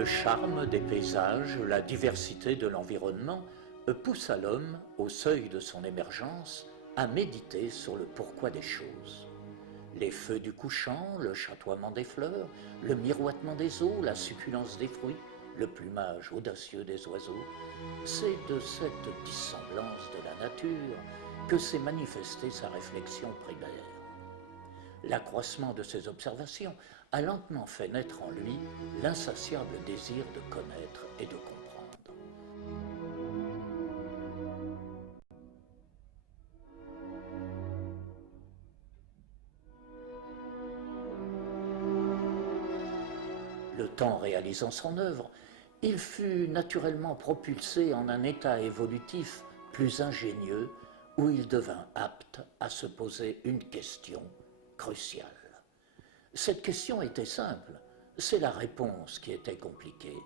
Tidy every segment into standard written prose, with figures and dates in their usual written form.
Le charme des paysages, la diversité de l'environnement poussent l'homme, au seuil de son émergence, à méditer sur le pourquoi des choses. Les feux du couchant, le chatoiement des fleurs, le miroitement des eaux, la succulence des fruits, le plumage audacieux des oiseaux, c'est de cette dissemblance de la nature que s'est manifestée sa réflexion primaire. L'accroissement de ses observations a lentement fait naître en lui l'insatiable désir de connaître et de comprendre. Le temps réalisant son œuvre, il fut naturellement propulsé en un état évolutif plus ingénieux où il devint apte à se poser une question cruciale. Cette question était simple, c'est la réponse qui était compliquée.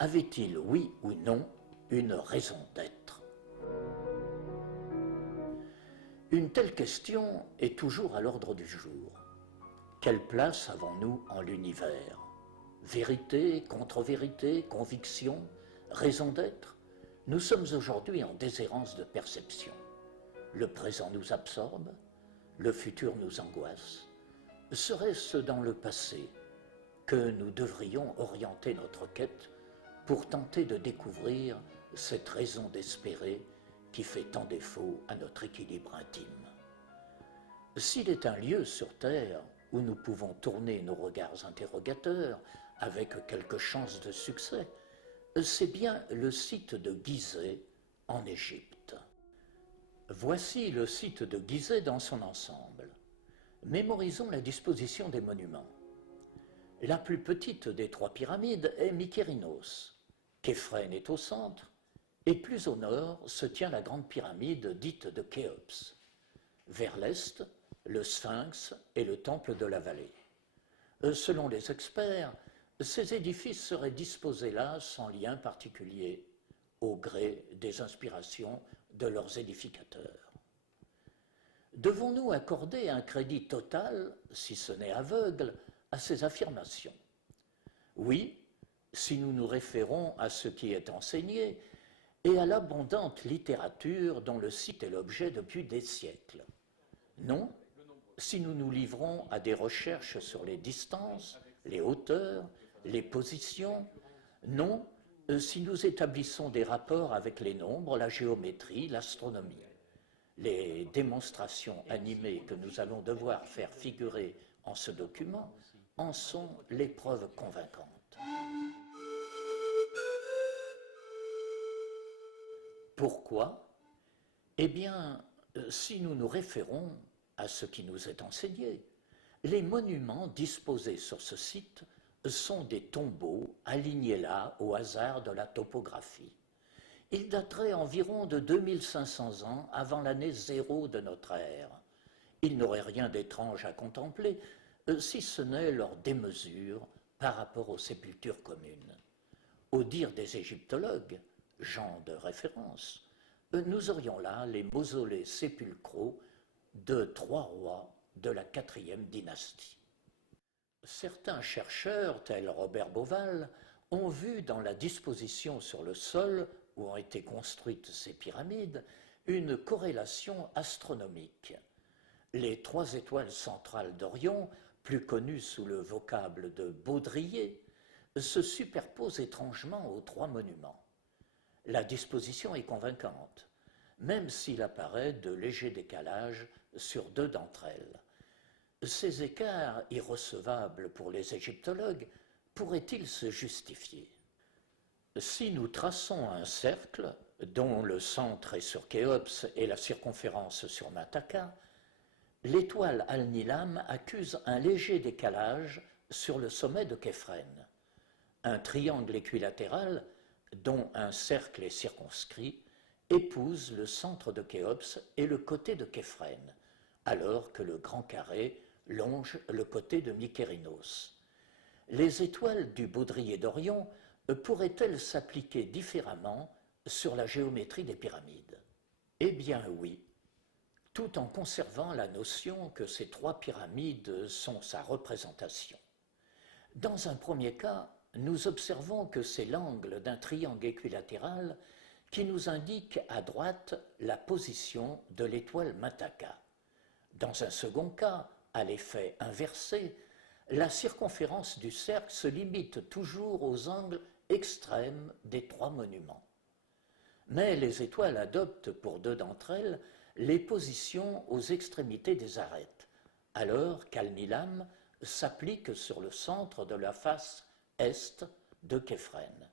Avait-il, oui ou non, une raison d'être? Une telle question est toujours à l'ordre du jour. Quelle place avons-nous en l'univers? Vérité, contre-vérité, conviction, raison d'être? Nous sommes aujourd'hui en déshérence de perception. Le présent nous absorbe, le futur nous angoisse. Serait-ce dans le passé que nous devrions orienter notre quête pour tenter de découvrir cette raison d'espérer qui fait tant défaut à notre équilibre intime? S'il est un lieu sur Terre où nous pouvons tourner nos regards interrogateurs avec quelques chances de succès, c'est bien le site de Gizeh en Égypte. Voici le site de Gizeh dans son ensemble. Mémorisons la disposition des monuments. La plus petite des trois pyramides est Mykérinos. Képhrène est au centre, et plus au nord se tient la grande pyramide dite de Khéops. Vers l'est, le Sphinx et le temple de la vallée. Selon les experts, ces édifices seraient disposés là sans lien particulier, au gré des inspirations de leurs édificateurs. Devons-nous accorder un crédit total, si ce n'est aveugle, à ces affirmations? Oui, si nous nous référons à ce qui est enseigné et à l'abondante littérature dont le site est l'objet depuis des siècles. Non, si nous nous livrons à des recherches sur les distances, les hauteurs, les positions. Non, si nous établissons des rapports avec les nombres, la géométrie, l'astronomie. Les démonstrations animées que nous allons devoir faire figurer en ce document en sont les preuves convaincantes. Pourquoi? Eh bien, si nous nous référons à ce qui nous est enseigné, les monuments disposés sur ce site sont des tombeaux alignés là au hasard de la topographie. Ils dateraient environ de 2500 ans avant l'année 0 de notre ère. Ils n'auraient rien d'étrange à contempler, si ce n'est leur démesure par rapport aux sépultures communes. Au dire des égyptologues, gens de référence, nous aurions là les mausolées sépulcraux de 3 rois de la 4e dynastie. Certains chercheurs, tels Robert Bauval, ont vu dans la disposition sur le sol où ont été construites ces pyramides une corrélation astronomique. Les 3 étoiles centrales d'Orion, plus connues sous le vocable de baudrier, se superposent étrangement aux 3 monuments. La disposition est convaincante, même s'il apparaît de légers décalages sur 2 d'entre elles. Ces écarts irrecevables pour les égyptologues pourraient-ils se justifier? Si nous traçons un cercle, dont le centre est sur Khéops et la circonférence sur Nataka, l'étoile Al-Nilam accuse un léger décalage sur le sommet de Képhrène. Un triangle équilatéral, dont un cercle est circonscrit, épouse le centre de Khéops et le côté de Képhrène, alors que le grand carré longe le côté de Mykérinos. Les étoiles du baudrier d'Orion pourraient-elles s'appliquer différemment sur la géométrie des pyramides? Eh bien oui, tout en conservant la notion que ces 3 pyramides sont sa représentation. Dans un premier cas, nous observons que c'est l'angle d'un triangle équilatéral qui nous indique à droite la position de l'étoile Mataka. Dans un second cas, à l'effet inversé, la circonférence du cercle se limite toujours aux angles extrêmes des trois monuments. Mais les étoiles adoptent pour deux d'entre elles les positions aux extrémités des arêtes, alors qu'Alnilam s'applique sur le centre de la face est de Képhren.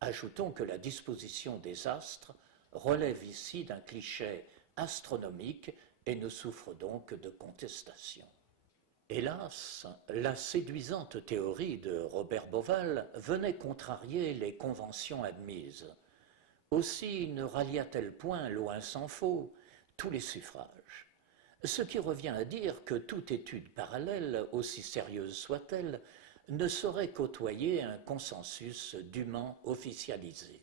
Ajoutons que la disposition des astres relève ici d'un cliché astronomique et ne souffre donc de contestation. Hélas, la séduisante théorie de Robert Bauval venait contrarier les conventions admises. Aussi ne rallia-t-elle point, loin s'en faut, tous les suffrages. Ce qui revient à dire que toute étude parallèle, aussi sérieuse soit-elle, ne saurait côtoyer un consensus dûment officialisé.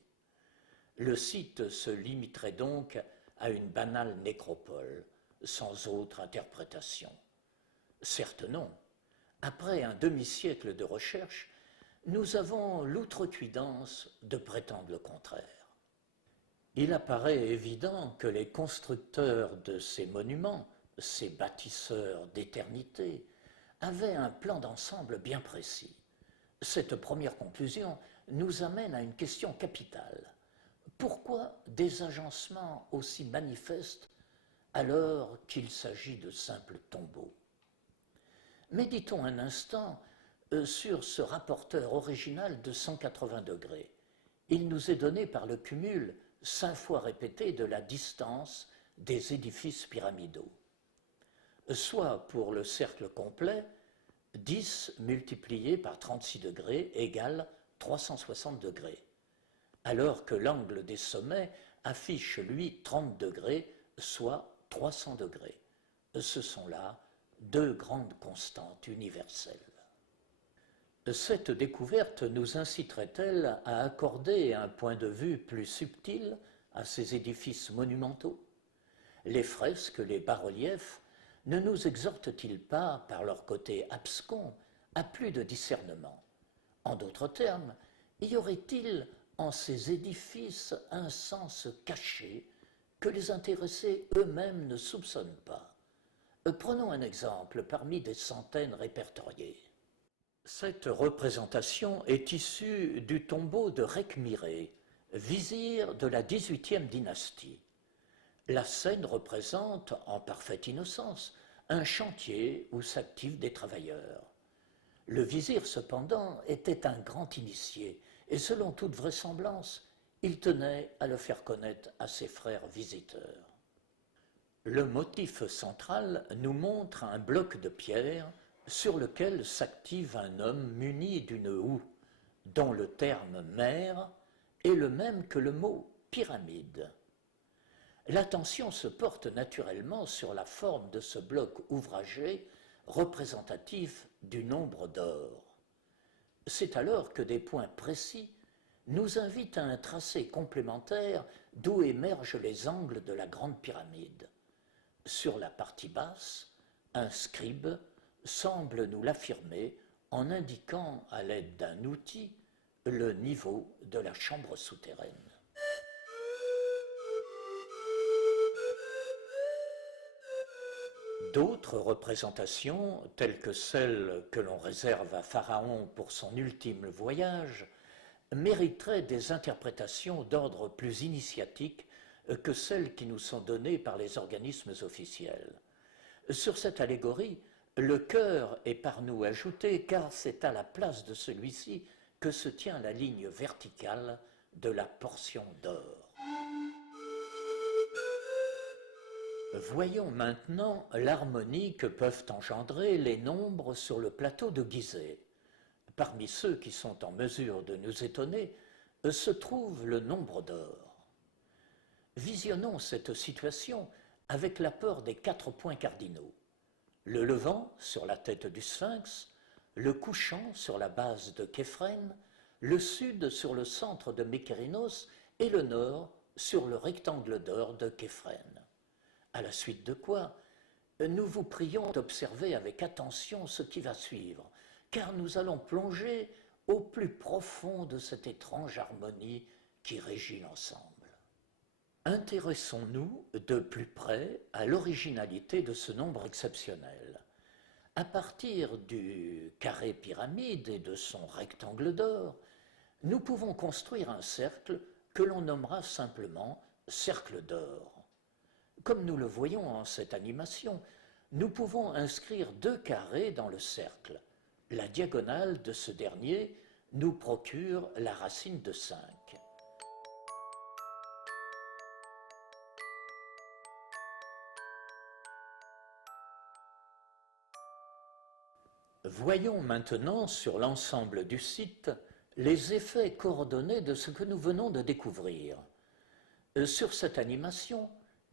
Le site se limiterait donc à une banale nécropole, sans autre interprétation. Certes non. Après un demi-siècle de recherche, nous avons l'outrecuidance de prétendre le contraire. Il apparaît évident que les constructeurs de ces monuments, ces bâtisseurs d'éternité, avaient un plan d'ensemble bien précis. Cette première conclusion nous amène à une question capitale. Pourquoi des agencements aussi manifestes alors qu'il s'agit de simples tombeaux? Méditons un instant sur ce rapporteur original de 180 degrés. Il nous est donné par le cumul 5 fois répété de la distance des édifices pyramidaux. Soit pour le cercle complet, 10 multiplié par 36 degrés égale 360 degrés, alors que l'angle des sommets affiche, lui, 30 degrés, soit 300 degrés. Ce sont là deux grandes constantes universelles. Cette découverte nous inciterait-elle à accorder un point de vue plus subtil à ces édifices monumentaux? Les fresques, les bas-reliefs ne nous exhortent-ils pas, par leur côté abscon, à plus de discernement? En d'autres termes, y aurait-il en ces édifices un sens caché que les intéressés eux-mêmes ne soupçonnent pas? Prenons un exemple parmi des centaines répertoriées. Cette représentation est issue du tombeau de Rekhmiré, vizir de la XVIIIe dynastie. La scène représente, en parfaite innocence, un chantier où s'activent des travailleurs. Le vizir, cependant, était un grand initié, et selon toute vraisemblance, il tenait à le faire connaître à ses frères visiteurs. Le motif central nous montre un bloc de pierre sur lequel s'active un homme muni d'une houe, dont le terme mer est le même que le mot pyramide. L'attention se porte naturellement sur la forme de ce bloc ouvragé représentatif du nombre d'or. C'est alors que des points précis nous invitent à un tracé complémentaire d'où émergent les angles de la grande pyramide. Sur la partie basse, un scribe semble nous l'affirmer en indiquant à l'aide d'un outil le niveau de la chambre souterraine. D'autres représentations, telles que celle que l'on réserve à Pharaon pour son ultime voyage, mériteraient des interprétations d'ordre plus initiatique que celles qui nous sont données par les organismes officiels. Sur cette allégorie, le cœur est par nous ajouté car c'est à la place de celui-ci que se tient la ligne verticale de la portion d'or. Voyons maintenant l'harmonie que peuvent engendrer les nombres sur le plateau de Gizeh. Parmi ceux qui sont en mesure de nous étonner se trouve le nombre d'or. Visionnons cette situation avec l'apport des 4 points cardinaux. Le levant sur la tête du sphinx, le couchant sur la base de Képhren, le sud sur le centre de Mykérinos et le nord sur le rectangle d'or de Képhren. À la suite de quoi, nous vous prions d'observer avec attention ce qui va suivre, car nous allons plonger au plus profond de cette étrange harmonie qui régit l'ensemble. Intéressons-nous de plus près à l'originalité de ce nombre exceptionnel. À partir du carré pyramide et de son rectangle d'or, nous pouvons construire un cercle que l'on nommera simplement cercle d'or. Comme nous le voyons en cette animation, nous pouvons inscrire deux carrés dans le cercle. La diagonale de ce dernier nous procure la racine de 5. Voyons maintenant sur l'ensemble du site les effets coordonnés de ce que nous venons de découvrir. Sur cette animation,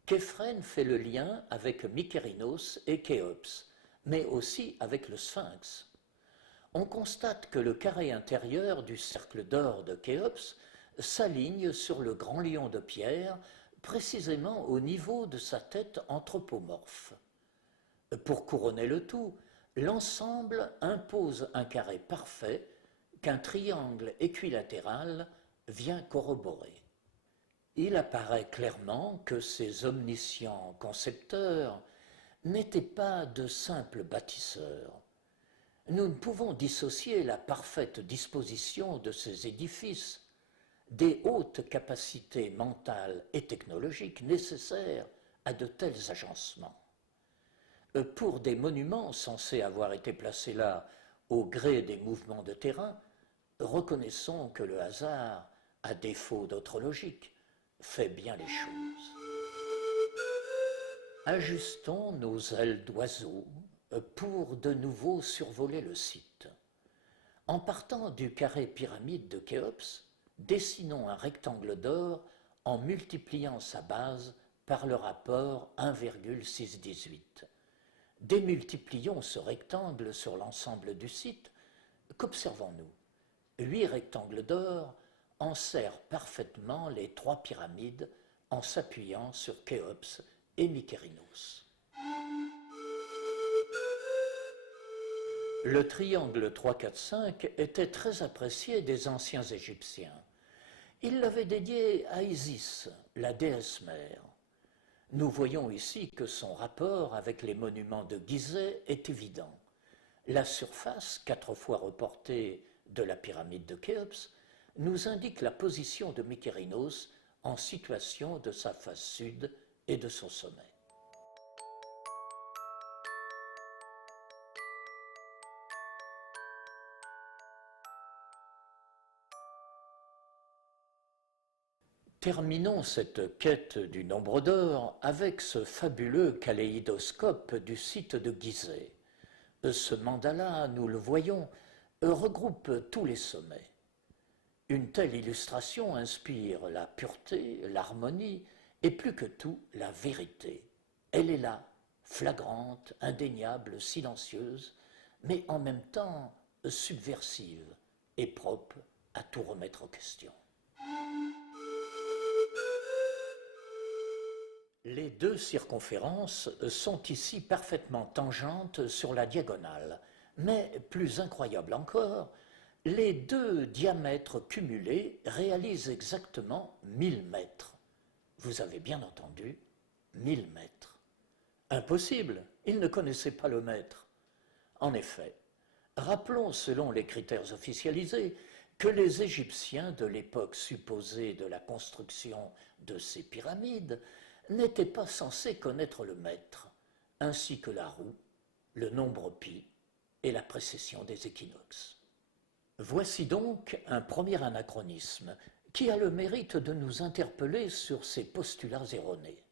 Képhren fait le lien avec Mykérinos et Khéops, mais aussi avec le Sphinx. On constate que le carré intérieur du cercle d'or de Khéops s'aligne sur le grand lion de pierre, précisément au niveau de sa tête anthropomorphe. Pour couronner le tout, l'ensemble impose un carré parfait qu'un triangle équilatéral vient corroborer. Il apparaît clairement que ces omniscients concepteurs n'étaient pas de simples bâtisseurs. Nous ne pouvons dissocier la parfaite disposition de ces édifices des hautes capacités mentales et technologiques nécessaires à de tels agencements. Pour des monuments censés avoir été placés là au gré des mouvements de terrain, reconnaissons que le hasard, à défaut d'autre logique, fait bien les choses. Ajustons nos ailes d'oiseau pour de nouveau survoler le site. En partant du carré pyramide de Khéops, dessinons un rectangle d'or en multipliant sa base par le rapport 1,618. Démultiplions ce rectangle sur l'ensemble du site. Qu'observons-nous? 8 rectangles d'or enserrent parfaitement les 3 pyramides en s'appuyant sur Khéops et Mykérinos. Le triangle 3-4-5 était très apprécié des anciens Égyptiens. Ils l'avaient dédié à Isis, la déesse mère. Nous voyons ici que son rapport avec les monuments de Gizeh est évident. La surface, 4 fois reportée de la pyramide de Khéops, nous indique la position de Mykérinos en situation de sa face sud et de son sommet. Terminons cette quête du nombre d'or avec ce fabuleux kaléidoscope du site de Gizeh. Ce mandala, nous le voyons, regroupe tous les sommets. Une telle illustration inspire la pureté, l'harmonie et plus que tout la vérité. Elle est là, flagrante, indéniable, silencieuse, mais en même temps subversive et propre à tout remettre en question. Les deux circonférences sont ici parfaitement tangentes sur la diagonale, mais plus incroyable encore, les deux diamètres cumulés réalisent exactement 1000 mètres. Vous avez bien entendu, 1000 mètres. Impossible, ils ne connaissaient pas le mètre. En effet, rappelons selon les critères officialisés que les Égyptiens de l'époque supposée de la construction de ces pyramides n'étaient pas censés connaître le mètre, ainsi que la roue, le nombre pi et la précession des équinoxes. Voici donc un premier anachronisme qui a le mérite de nous interpeller sur ces postulats erronés.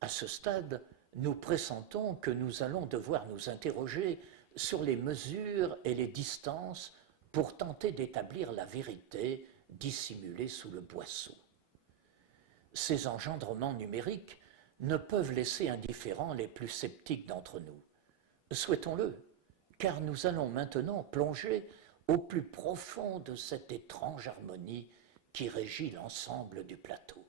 À ce stade, nous pressentons que nous allons devoir nous interroger sur les mesures et les distances pour tenter d'établir la vérité dissimulée sous le boisseau. Ces engendrements numériques ne peuvent laisser indifférents les plus sceptiques d'entre nous. Souhaitons-le, car nous allons maintenant plonger au plus profond de cette étrange harmonie qui régit l'ensemble du plateau.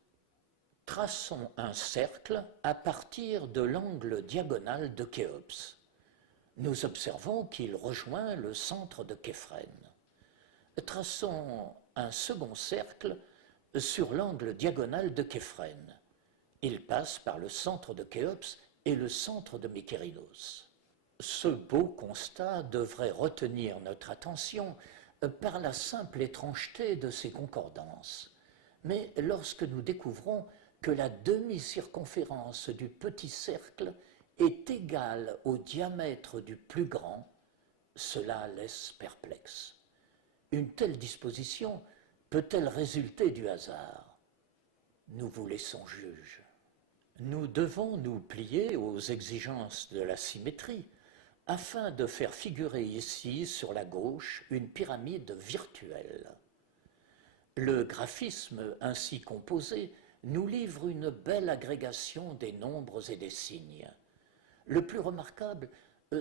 Traçons un cercle à partir de l'angle diagonal de Khéops. Nous observons qu'il rejoint le centre de Képhren. Traçons un second cercle sur l'angle diagonal de Képhren. Il passe par le centre de Khéops et le centre de Mykérinos. Ce beau constat devrait retenir notre attention par la simple étrangeté de ces concordances. Mais lorsque nous découvrons que la demi-circonférence du petit cercle est égale au diamètre du plus grand, cela laisse perplexe. Une telle disposition peut-elle résulter du hasard? Nous vous laissons juges. Nous devons nous plier aux exigences de la symétrie afin de faire figurer ici, sur la gauche, une pyramide virtuelle. Le graphisme ainsi composé nous livre une belle agrégation des nombres et des signes. Le plus remarquable,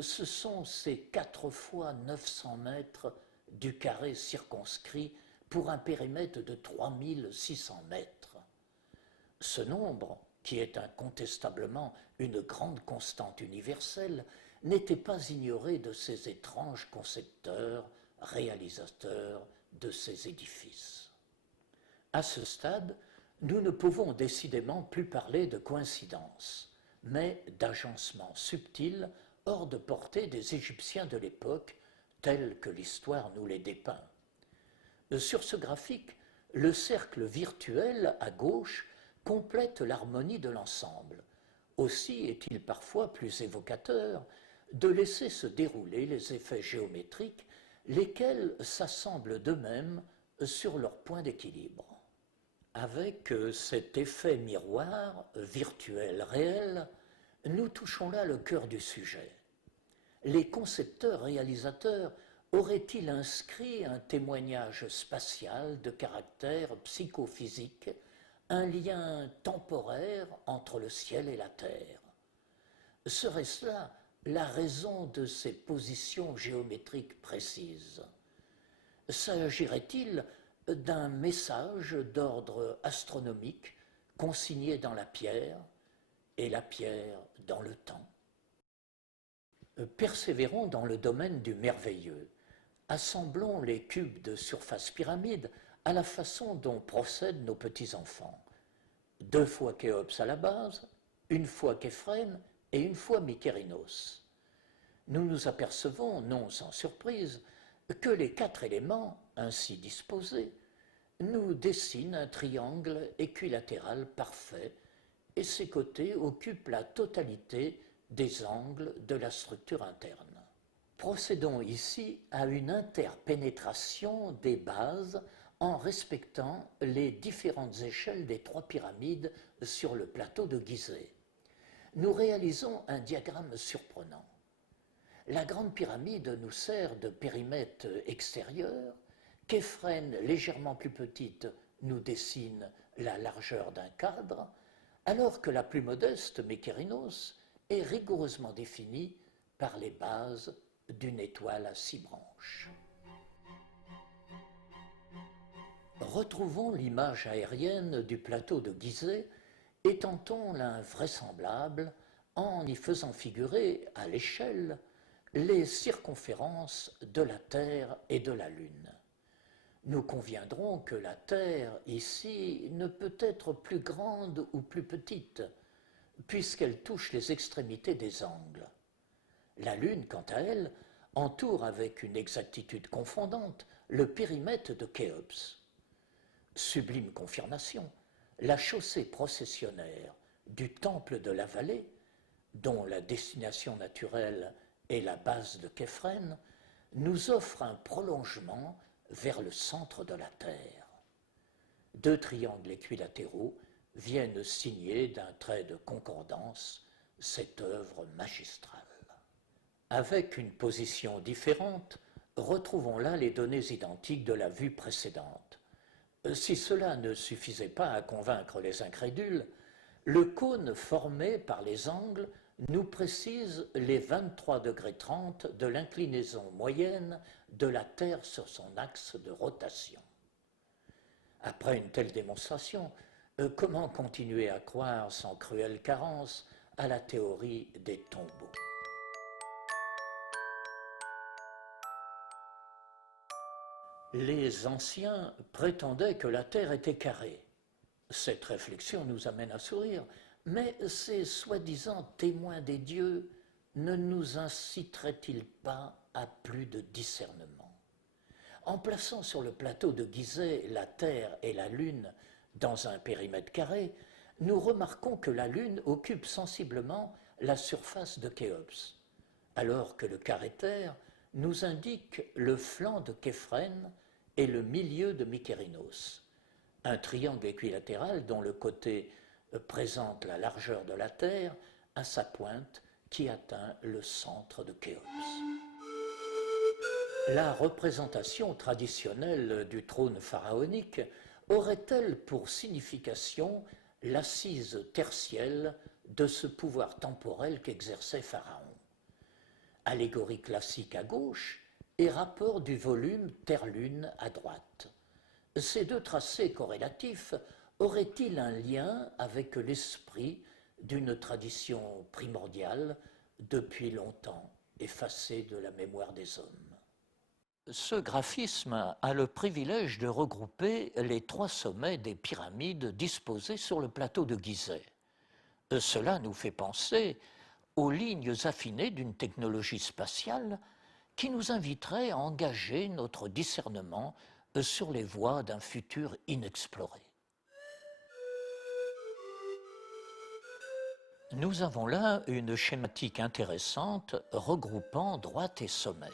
ce sont ces 4 fois 900 mètres du carré circonscrit pour un périmètre de 3600 mètres. Ce nombre, qui est incontestablement une grande constante universelle, n'était pas ignoré de ces étranges concepteurs, réalisateurs de ces édifices. À ce stade, nous ne pouvons décidément plus parler de coïncidence, mais d'agencement subtil hors de portée des Égyptiens de l'époque, tels que l'histoire nous les dépeint. Sur ce graphique, le cercle virtuel à gauche complète l'harmonie de l'ensemble. Aussi est-il parfois plus évocateur de laisser se dérouler les effets géométriques, lesquels s'assemblent d'eux-mêmes sur leur point d'équilibre. Avec cet effet miroir, virtuel-réel, nous touchons là le cœur du sujet. Les concepteurs-réalisateurs auraient-ils inscrit un témoignage spatial de caractère psychophysique, un lien temporaire entre le ciel et la terre? Serait-ce là la raison de ces positions géométriques précises? S'agirait-il d'un message d'ordre astronomique consigné dans la pierre et la pierre dans le temps? Persévérons dans le domaine du merveilleux. Assemblons les cubes de surface pyramide à la façon dont procèdent nos petits-enfants. 2 fois Khéops à la base, 1 fois Képhren et 1 fois Mykérinos. Nous nous apercevons, non sans surprise, que les 4 éléments, ainsi disposés, nous dessinent un triangle équilatéral parfait et ses côtés occupent la totalité des angles de la structure interne. Procédons ici à une interpénétration des bases en respectant les différentes échelles des 3 pyramides sur le plateau de Gizeh. Nous réalisons un diagramme surprenant. La grande pyramide nous sert de périmètre extérieur. Képhren, légèrement plus petite, nous dessine la largeur d'un cadre, alors que la plus modeste, Mykérinos, est rigoureusement définie par les bases d'une étoile à 6 branches. Retrouvons l'image aérienne du plateau de Gizeh et tentons l'invraisemblable en y faisant figurer à l'échelle les circonférences de la Terre et de la Lune. Nous conviendrons que la Terre, ici, ne peut être plus grande ou plus petite, puisqu'elle touche les extrémités des angles. La Lune, quant à elle, entoure avec une exactitude confondante le périmètre de Khéops. Sublime confirmation, la chaussée processionnaire du temple de la vallée, dont la destination naturelle est la base de Képhren, nous offre un prolongement vers le centre de la Terre. 2 triangles équilatéraux viennent signer d'un trait de concordance cette œuvre magistrale. Avec une position différente, retrouvons là les données identiques de la vue précédente. Si cela ne suffisait pas à convaincre les incrédules, le cône formé par les angles nous précise les 23,30 degrés de l'inclinaison moyenne de la Terre sur son axe de rotation. Après une telle démonstration, comment continuer à croire sans cruelle carence à la théorie des tombeaux? Les anciens prétendaient que la Terre était carrée. Cette réflexion nous amène à sourire, mais ces soi-disant témoins des dieux ne nous inciteraient-ils pas à plus de discernement? En plaçant sur le plateau de Gizeh la Terre et la Lune dans un périmètre carré, nous remarquons que la Lune occupe sensiblement la surface de Khéops, alors que le carré Terre nous indique le flanc de Képhren et le milieu de Mykérinos, un triangle équilatéral dont le côté présente la largeur de la Terre à sa pointe qui atteint le centre de Khéops. La représentation traditionnelle du trône pharaonique aurait-elle pour signification l'assise tertielle de ce pouvoir temporel qu'exerçait Pharaon? Allégorie classique à gauche et rapport du volume Terre-Lune à droite. Ces deux tracés corrélatifs auraient-ils un lien avec l'esprit d'une tradition primordiale depuis longtemps effacée de la mémoire des hommes? Ce graphisme a le privilège de regrouper les trois sommets des pyramides disposés sur le plateau de Gizeh. Cela nous fait penser aux lignes affinées d'une technologie spatiale qui nous inviterait à engager notre discernement sur les voies d'un futur inexploré. Nous avons là une schématique intéressante regroupant droite et sommet.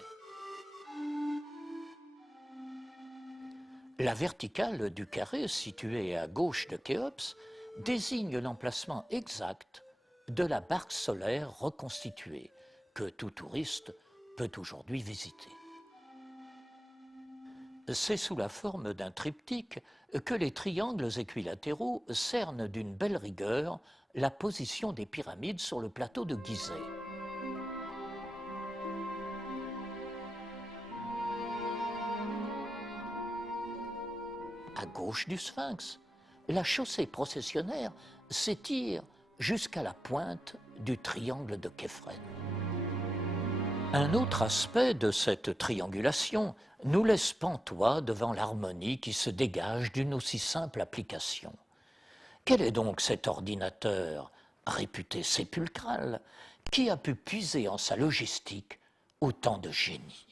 La verticale du carré, située à gauche de Khéops, désigne l'emplacement exact de la barque solaire reconstituée, que tout touriste peut aujourd'hui visiter. C'est sous la forme d'un triptyque que les triangles équilatéraux cernent d'une belle rigueur la position des pyramides sur le plateau de Gizeh. À gauche du sphinx, la chaussée processionnaire s'étire jusqu'à la pointe du triangle de Képhren. Un autre aspect de cette triangulation nous laisse pantois devant l'harmonie qui se dégage d'une aussi simple application. Quel est donc cet ordinateur réputé sépulcral qui a pu puiser en sa logistique autant de génie?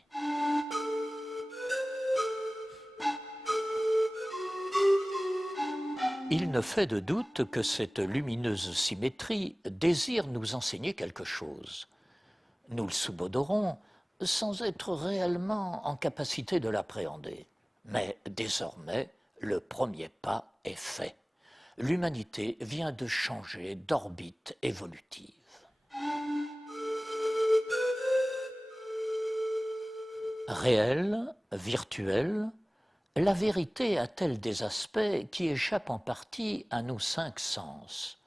Il ne fait de doute que cette lumineuse symétrie désire nous enseigner quelque chose. Nous le subodorons sans être réellement en capacité de l'appréhender. Mais désormais, le premier pas est fait. L'humanité vient de changer d'orbite évolutive. Réelle, virtuelle, la vérité a-t-elle des aspects qui échappent en partie à nos cinq sens?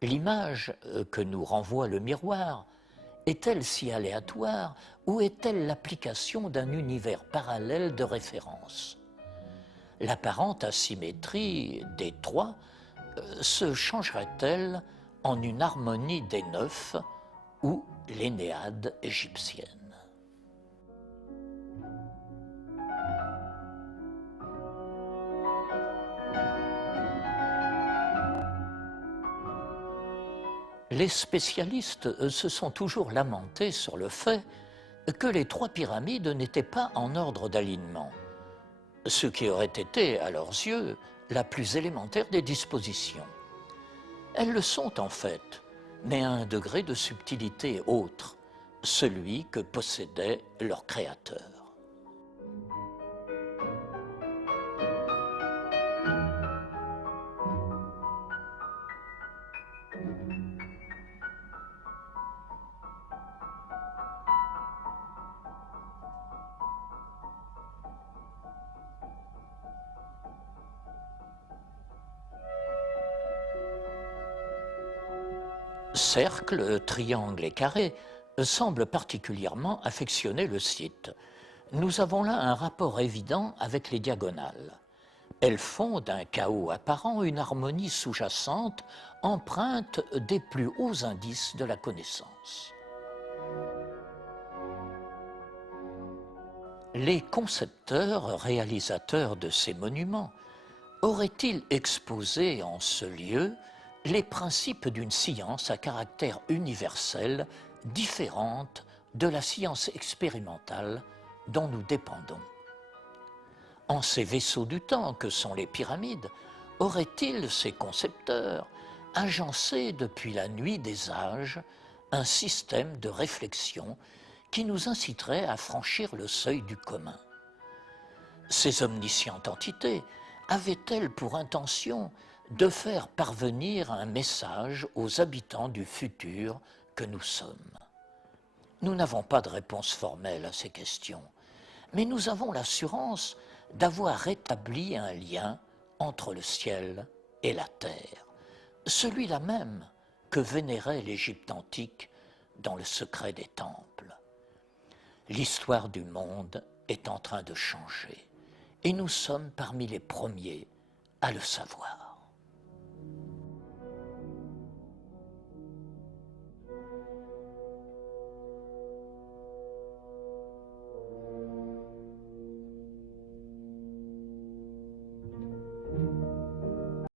L'image que nous renvoie le miroir est-elle si aléatoire ou est-elle l'application d'un univers parallèle de référence? L'apparente asymétrie des trois se changerait-elle en une harmonie des neuf ou l'Énéade égyptienne? Les spécialistes se sont toujours lamentés sur le fait que les trois pyramides n'étaient pas en ordre d'alignement, ce qui aurait été, à leurs yeux, la plus élémentaire des dispositions. Elles le sont en fait, mais à un degré de subtilité autre, celui que possédait leur créateur. Cercle, triangle et carré semblent particulièrement affectionner le site. Nous avons là un rapport évident avec les diagonales. Elles font d'un chaos apparent une harmonie sous-jacente, empreinte des plus hauts indices de la connaissance. Les concepteurs, réalisateurs de ces monuments, auraient-ils exposé en ce lieu les principes d'une science à caractère universel différente de la science expérimentale dont nous dépendons? En ces vaisseaux du temps que sont les pyramides, auraient-ils, ces concepteurs, agencé depuis la nuit des âges un système de réflexion qui nous inciterait à franchir le seuil du commun? Ces omniscientes entités avaient-elles pour intention de faire parvenir un message aux habitants du futur que nous sommes? Nous n'avons pas de réponse formelle à ces questions, mais nous avons l'assurance d'avoir établi un lien entre le ciel et la terre, celui-là même que vénérait l'Égypte antique dans le secret des temples. L'histoire du monde est en train de changer et nous sommes parmi les premiers à le savoir.